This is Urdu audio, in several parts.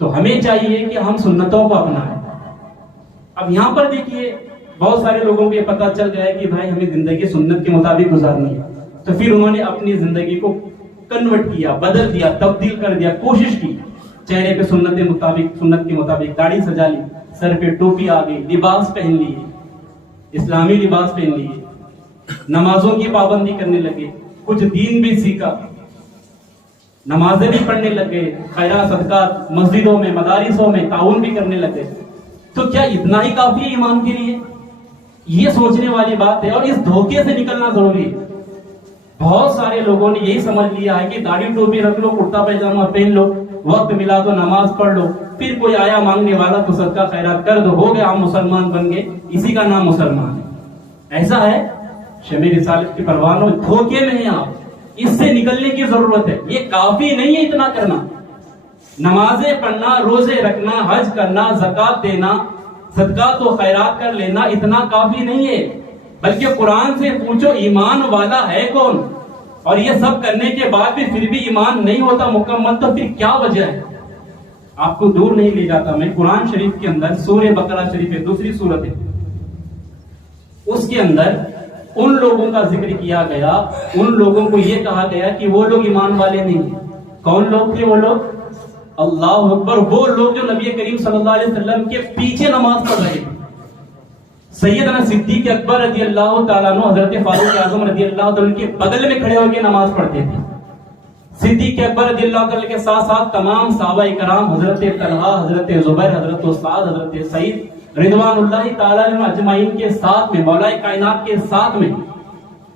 تو ہمیں چاہیے کہ ہم سنتوں کو اپنائیں. اب یہاں پر دیکھیے بہت سارے لوگوں کو یہ پتہ چل گیا ہے کہ بھائی ہمیں زندگی سنت کے مطابق گزارنی ہے, تو پھر انہوں نے اپنی زندگی کو کنورٹ کیا, بدل دیا, تبدیل کر دیا, کوشش کی. چہرے پہ سنت کے مطابق داڑھی سجا لی, سر پہ ٹوپی آ گئی, لباس پہن لیے, اسلامی لباس پہن لیے, نمازوں کی پابندی کرنے لگے, کچھ دین بھی سیکھا, نمازیں بھی پڑھنے لگے, خیرات صدقات مسجدوں میں مدارسوں میں تعاون بھی کرنے لگے. تو کیا اتنا ہی کافی ہے ایمان کے لیے؟ یہ سوچنے والی بات ہے, اور اس دھوکے سے نکلنا ضروری ہے. بہت سارے لوگوں نے یہی سمجھ لیا ہے کہ داڑھی ٹوپی رکھ لو, کرتا پیجامہ پہن لو, وقت ملا تو نماز پڑھ لو, پھر کوئی آیا مانگنے والا تو صدقہ خیرات کر دو, ہو گیا ہم مسلمان بن گئے, اسی کا نام مسلمان ہے. ایسا ہے؟ شمع رسالت کی پروانوں, دھوکے میں ہیں آپ. اس سے نکلنے کی ضرورت ہے. یہ کافی نہیں ہے اتنا کرنا. نمازیں پڑھنا, روزے رکھنا, حج کرنا, زکات دینا, صدقات و خیرات کر لینا اتنا کافی نہیں ہے. بلکہ قرآن سے پوچھو ایمان والا ہے کون؟ اور یہ سب کرنے کے بعد بھی پھر بھی ایمان نہیں ہوتا مکمل, تو پھر کیا وجہ ہے؟ آپ کو دور نہیں لے جاتا میں. قرآن شریف کے اندر سورہ بقرہ شریف ہے, دوسری سورت ہے, اس کے اندر ان لوگوں کا ذکر کیا گیا, ان لوگوں کو یہ کہا گیا کہ وہ لوگ ایمان والے نہیں ہیں. کون لوگ تھے وہ لوگ؟ اللہ اکبر, وہ لوگ جو نبی کریم صلی اللہ علیہ وسلم کے پیچھے نماز پڑھ رہے تھے. سیدنا صدیق اکبر رضی اللہ تعالیٰ عنہ, حضرت فاروق اعظم رضی اللہ تعالیٰ کے بغل میں کھڑے ہو کے نماز پڑھتے تھے. صدیق اکبر رضی اللہ تعالیٰ کے ساتھ ساتھ تمام صحابہ کرام, حضرت طلحہ, حضرت زبیر, حضرت سعد, حضرت سعید رضوان اللہ تعالیٰ عنہ اجمعین کے ساتھ میں, مولا کائنات کے ساتھ میں,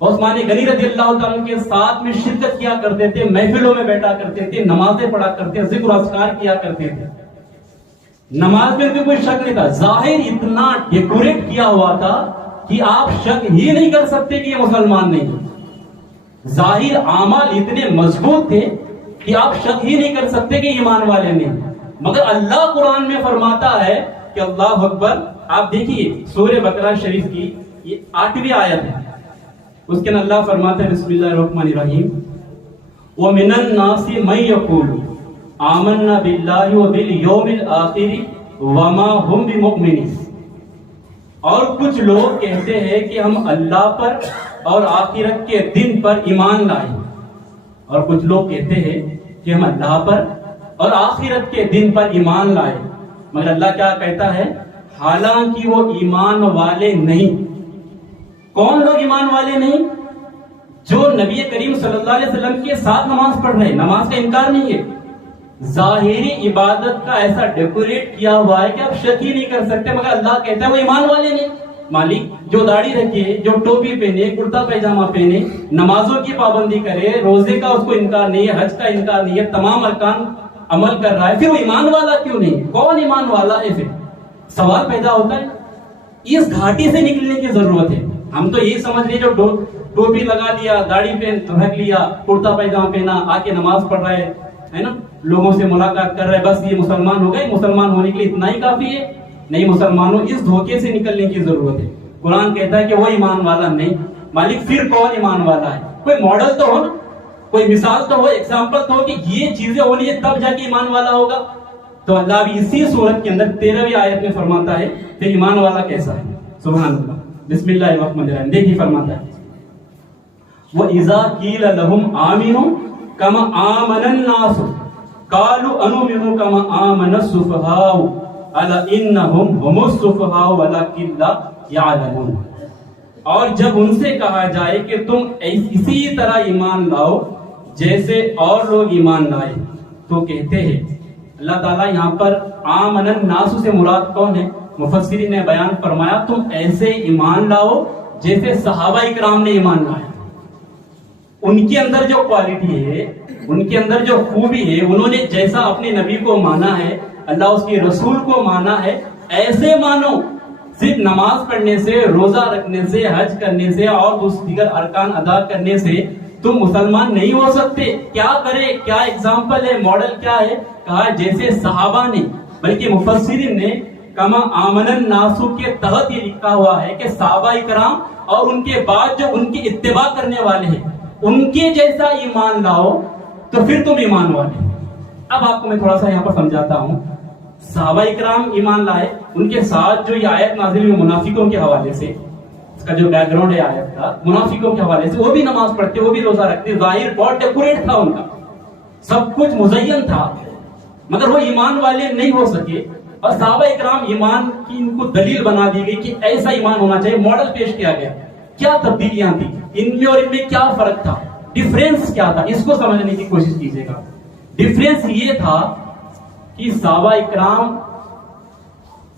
عثمان غنی رضی اللہ تعالیٰ کے ساتھ میں شرکت کیا کرتے تھے, محفلوں میں بیٹھا کرتے تھے, نمازیں پڑھا کرتے تھے, ذکر و اذکار کیا کرتے تھے. نماز میں بھی کوئی شک نہیں تھا. ظاہر اتنا ڈیکوریٹ کیا ہوا تھا کہ آپ شک ہی نہیں کر سکتے کہ یہ مسلمان نہیں ہے. ظاہر اعمال اتنے مضبوط تھے کہ آپ شک ہی نہیں کر سکتے کہ ایمان والے نہیں. مگر اللہ قرآن میں فرماتا ہے کہ اللہ اکبر. آپ دیکھیے سورہ بقرہ شریف کی یہ 8ویں آیت ہے, اس کے اندر اللہ فرماتا ہے بسم اللہ الرحمن الرحیم, وَمِنَ النَّاسِ مَن يَقُولُ آمنا باللہ وبالیوم الآخر وما ہم بمؤمنین. اور کچھ لوگ کہتے ہیں کہ ہم اللہ پر اور آخرت کے دن پر ایمان لائے. اور کچھ لوگ کہتے ہیں کہ ہم اللہ پر اور آخرت کے دن پر ایمان لائے. مگر اللہ کیا کہتا ہے؟ حالانکہ وہ ایمان والے نہیں. کون لوگ ایمان والے نہیں؟ جو نبی کریم صلی اللہ علیہ وسلم کے ساتھ نماز پڑھ رہے ہیں, نماز کا انکار نہیں ہے, ظاہری عبادت کا ایسا ڈیکوریٹ کیا ہوا ہے کہ آپ شک ہی نہیں کر سکتے. مگر اللہ کہتا ہے وہ ایمان والے نہیں. مالک جو داڑھی رکھے, جو ٹوپی پہنے, کرتا پیجامہ پہنے, نمازوں کی پابندی کرے, روزے کا اس کو انکار نہیں ہے, حج کا انکار نہیں ہے, تمام ارکان عمل کر رہا ہے, پھر وہ ایمان والا کیوں نہیں؟ کون ایمان والا ہے؟ پھر سوال پیدا ہوتا ہے. اس گھاٹی سے نکلنے کی ضرورت ہے. ہم تو یہی سمجھ رہے جو ٹوپی لگا لیا, داڑھی پہن رکھ لیا, کرتا پیجامہ پہنا, آ کے نماز پڑھ رہے ہے نا, لوگوں سے ملاقات کر رہے, بس یہ مسلمان ہو گئے. مسلمان ہونے کے لیے اتنا ہی کافی ہے؟ نہیں, مسلمانوں اس دھوکے سے نکلنے کی ضرورت ہے. قرآن کہتا ہے کہ وہ ایمان والا نہیں. مالک پھر کون ایمان والا ہے؟ کوئی ماڈل تو ہو نا, کوئی مثال تو ہو, ایگزامپل تو ہو کہ یہ چیزیں ہونی ہے تب جا کے ایمان والا ہوگا. تو اللہ بھی اسی سورت کے اندر 13ویں آیت میں فرماتا ہے کہ ایمان والا کیسا ہے. سبحان اللہ. بسم اللہ الرحمن الرحیم. دیکھیے فرماتا ہے وَإِذَا قِيلَ لَهُمْ آمِنُوا كَمَا آمَنَ النَّاسُ قَالُوا أَنُؤْمِنُ كَمَا آمَنَ السُّفَهَاءُ أَلَا إِنَّهُمْ هُمُ السُّفَهَاءُ وَلَكِنْ لَا يَعْلَمُونَ. اور جب ان سے کہا جائے کہ تم اسی طرح ایمان لاؤ جیسے اور لوگ ایمان لائے, تو کہتے ہیں. اللہ تعالیٰ یہاں پر آمن الناس سے مراد کون ہے؟ مفسرین نے بیان فرمایا تم ایسے ایمان لاؤ جیسے صحابہ اکرام نے ایمان لایا. ان کے اندر جو کوالٹی ہے, ان کے اندر جو خوبی ہے, انہوں نے جیسا اپنے نبی کو مانا ہے, اللہ اس کے رسول کو مانا ہے, ایسے مانو. صرف نماز پڑھنے سے, روزہ رکھنے سے, حج کرنے سے اور دیگر ارکان ادا کرنے سے تم مسلمان نہیں ہو سکتے. کیا کرے, کیا ایگزامپل ہے, ماڈل کیا ہے؟ کہا جیسے صحابہ نے. بلکہ مفسرین نے کما آمن الناس کے تحت یہ لکھا ہوا ہے کہ صحابہ اکرام اور ان کے بعد جو ان کی اتباع کرنے والے ہیں ان کے جیسا ایمان لاؤ تو پھر تم ایمان والے. اب آپ کو میں تھوڑا سا یہاں پر سمجھاتا ہوں. صحابہ اکرام ایمان لائے، ان کے ساتھ جو یہ آیت نازل ہوئی منافقوں کے حوالے سے، اس کا جو بیک گراؤنڈ ہے آیت کا، منافقوں کے حوالے سے، وہ بھی نماز پڑھتے، وہ بھی روزہ رکھتے، ظاہر بہت ڈیکوریٹ تھا ان کا، سب کچھ مزین تھا، مگر وہ ایمان والے نہیں ہو سکے. اور صحابہ اکرام ایمان کی ان کو دلیل بنا دی گئی کہ ایسا ایمان ہونا چاہیے، ماڈل پیش کیا گیا. کیا تبدیلیاں تھی ان میں اور ان میں، کیا فرق تھا، ڈیفرنس کیا تھا، اس کو سمجھنے کی کوشش کیجیے گا. ڈیفرنس یہ تھا کہ صحابہ اکرام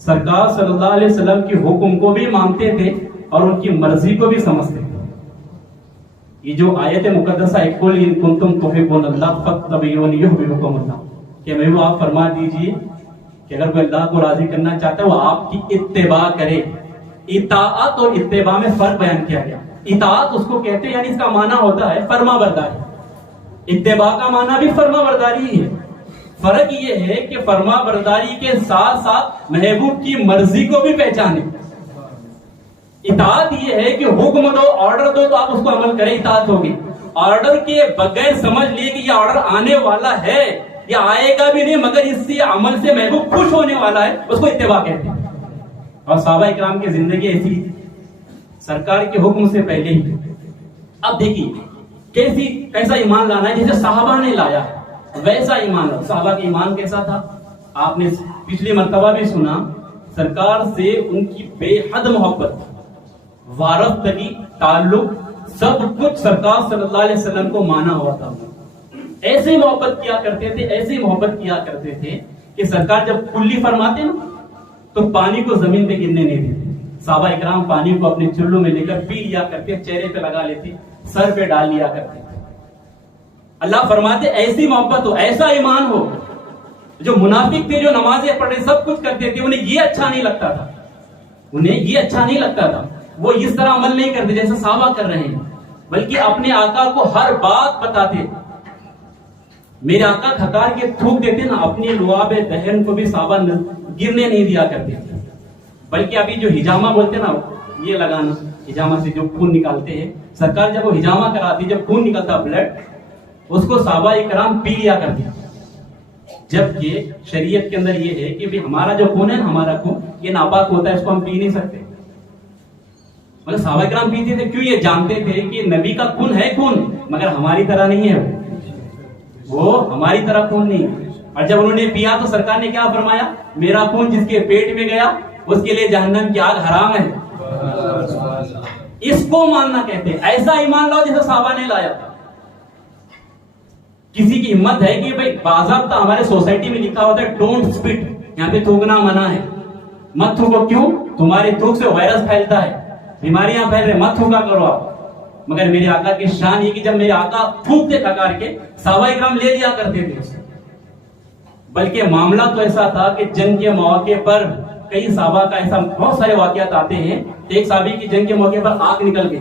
سرکار صلی اللہ علیہ وسلم کے حکم کو بھی مانتے تھے اور ان کی مرضی کو بھی سمجھتے تھے. یہ جو آیت مقدسہ ہے قل ان کنتم تحبون اللہ فاتبعونی یحببکم اللہ، کہ میں وہ آپ فرما دیجئے کہ اگر کوئی اللہ کو راضی کرنا چاہتا ہے وہ آپ کی اتباع کرے. اطاعت اور اتباع میں فرق بیان کیا گیا. اطاعت اس کو کہتے ہیں، یعنی اس کا معنی ہوتا ہے فرما برداری. اتباع کا معنی بھی فرما برداری ہی ہے. فرق یہ ہے کہ فرما برداری کے ساتھ ساتھ محبوب کی مرضی کو بھی پہچانے. اطاعت یہ ہے کہ حکم دو، آرڈر دو تو آپ اس کو عمل کریں، اطاعت ہوگی. آرڈر کے بغیر سمجھ لیے کہ یہ آرڈر آنے والا ہے، یہ آئے گا بھی نہیں مگر اس سے عمل سے محبوب خوش ہونے والا ہے، اس کو اتباع کہتے ہیں. اور صحابہ اکرام کی زندگی ایسی سرکار کے حکم سے پہلے ہی. اب دیکھیے کیسا ایمان لانا ہے، جیسے صحابہ نے لایا ویسا ایمان لانا. صحابہ کا ایمان کیسا تھا؟ آپ نے پچھلی مرتبہ بھی سنا، سرکار سے ان کی بے حد محبت، وارثگی، تعلق، سب کچھ سرکار صلی اللہ علیہ وسلم کو مانا ہوا تھا. ایسے محبت کیا کرتے تھے، ایسے محبت کیا کرتے تھے کہ سرکار جب کلی فرماتے نا تو پانی کو زمین پہ گرنے نہیں دیتے. صحابہ اکرام پانی کو اپنے چلو میں لے کر پی لیا کرتے، چہرے پہ لگا لیتے، سر پہ ڈال لیا کرتے. اللہ فرماتے ایسی محبت ہو، ایسا ایمان ہو. جو منافق تھے، جو نمازیں پڑھے، سب کچھ کرتے تھے، انہیں یہ اچھا نہیں لگتا تھا، انہیں یہ اچھا نہیں لگتا تھا. وہ اس طرح عمل نہیں کرتے جیسے صحابہ کر رہے ہیں، بلکہ اپنے آقا کو ہر بات بتاتے. میرے آقا تھکار کے تھوک دیتے نا، اپنی لعاب دہن کو بھی صحابہ گرنے نہیں دیا کرتے. بلکہ ابھی جو ہجامہ بولتے نا، یہ لگانا، ہجامہ سے جو خون نکالتے ہیں، سرکار جب وہ ہجامہ کراتی، جب خون نکلتا بلڈ، اس کو صحابہ اکرام پی لیا کرتے. جبکہ شریعت کے اندر یہ ہے کہ ہمارا جو خون ہے نا، ہمارا خون یہ ناپاک ہوتا ہے، اس کو ہم پی نہیں سکتے. مگر صحابہ اکرام پیتے تھے، کیوں؟ یہ جانتے تھے کہ نبی کا خون ہے خون، مگر ہماری طرح نہیں ہے، وہ ہماری طرح خون نہیں. اور جب انہوں نے پیا تو سرکار نے کیا فرمایا؟ میرا خون جس کے پیٹ میں گیا اس کے لیے جہنم کی آگ حرام ہے. اس کو ماننا کہتے ہیں. ایسا ایمان لاؤ جیسے صحابہ نے لایا. کسی کی ہمت ہے کہ بھائی باضابطہ ہمارے سوسائٹی میں لکھا ہوتا ہے ڈونٹ سپٹ، یہاں پہ تھوکنا منع ہے، مت تھوکو. کیوں؟ تمہارے تھوک سے وائرس پھیلتا ہے، بیماریاں پھیل رہے، مت تھوکا کرو آپ. مگر میرے آقا کی شان یہ کہ جب میرے آقا تھوکتے تھکار کے، صحابہ اکرام لے لیا کرتے تھے اسے. بلکہ معاملہ تو ایسا تھا کہ جنگ کے موقع پر کئی صحابہ کا ایسا بہت سارے واقعات آتے ہیں. ایک صحابی کی جنگ کے موقع پر آگ نکل گئی.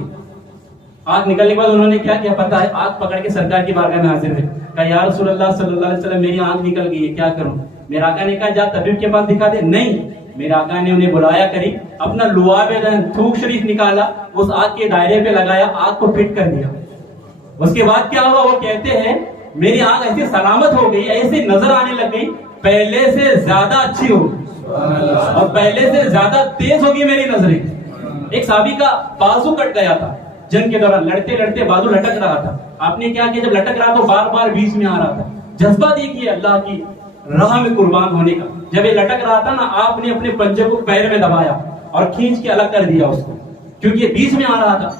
آگ نکلنے کے بعد انہوں نے کیا کیا پتا ہے؟ آگ پکڑ کے سرکار کی بارگاہ میں حاضر ہوئے، کہا یا رسول اللہ صلی اللہ علیہ وسلم میری آگ نکل گئی ہے، کیا کروں؟ میرے آقا نے کہا جا طبیب کے پاس دکھا دے. نہیں، میرے آقا نے انہیں بلایا قریب، اپنا لعاب دہن تھوک شریف نکالا، اس آگ کے دائرے پہ لگایا، آگ کو فٹ کر دیا. اس کے بعد کیا ہوا؟ وہ کہتے ہیں میری آگ ایسی سلامت ہو گئی، ایسی نظر آنے لگ گئی، پہلے سے زیادہ اچھی ہو اور پہلے سے زیادہ تیز ہوگی میری نظریں. ایک صحابی کا بازو کٹ گیا تھا جنگ کے دوران، لڑتے لڑتے بازو لٹک رہا تھا. آپ نے کیا کیا؟ جب لٹک رہا تو بار بار بیچ میں آ رہا تھا. جذبہ دیکھیے اللہ کی راہ میں قربان ہونے کا. جب یہ لٹک رہا تھا نا، آپ نے اپنے پنجے کو پیر میں دبایا اور کھینچ کے الگ کر دیا اس کو، کیونکہ یہ بیچ میں آ رہا تھا،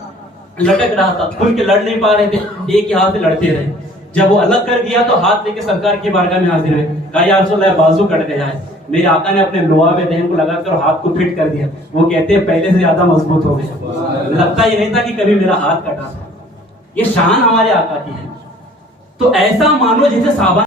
لٹک رہا تھا، کھل کے لڑ نہیں پا رہے تھے، ایک ہی ہاتھ سے لڑتے رہے. جب وہ الگ کر دیا تو ہاتھ لے کے سرکار کی بارگاہ میں حاضر ہوئے، کہا یا رسول اللہ بازو کٹ گیا ہے. میرے آقا نے اپنے لعاب دہن کو لگا کر ہاتھ کو فٹ کر دیا. وہ کہتے ہیں پہلے سے زیادہ مضبوط ہو گیا، لگتا ہی نہیں تھا کہ کبھی میرا ہاتھ کٹا. یہ شان ہمارے آقا کی ہے. تو ایسا مانو جیسے صحابہ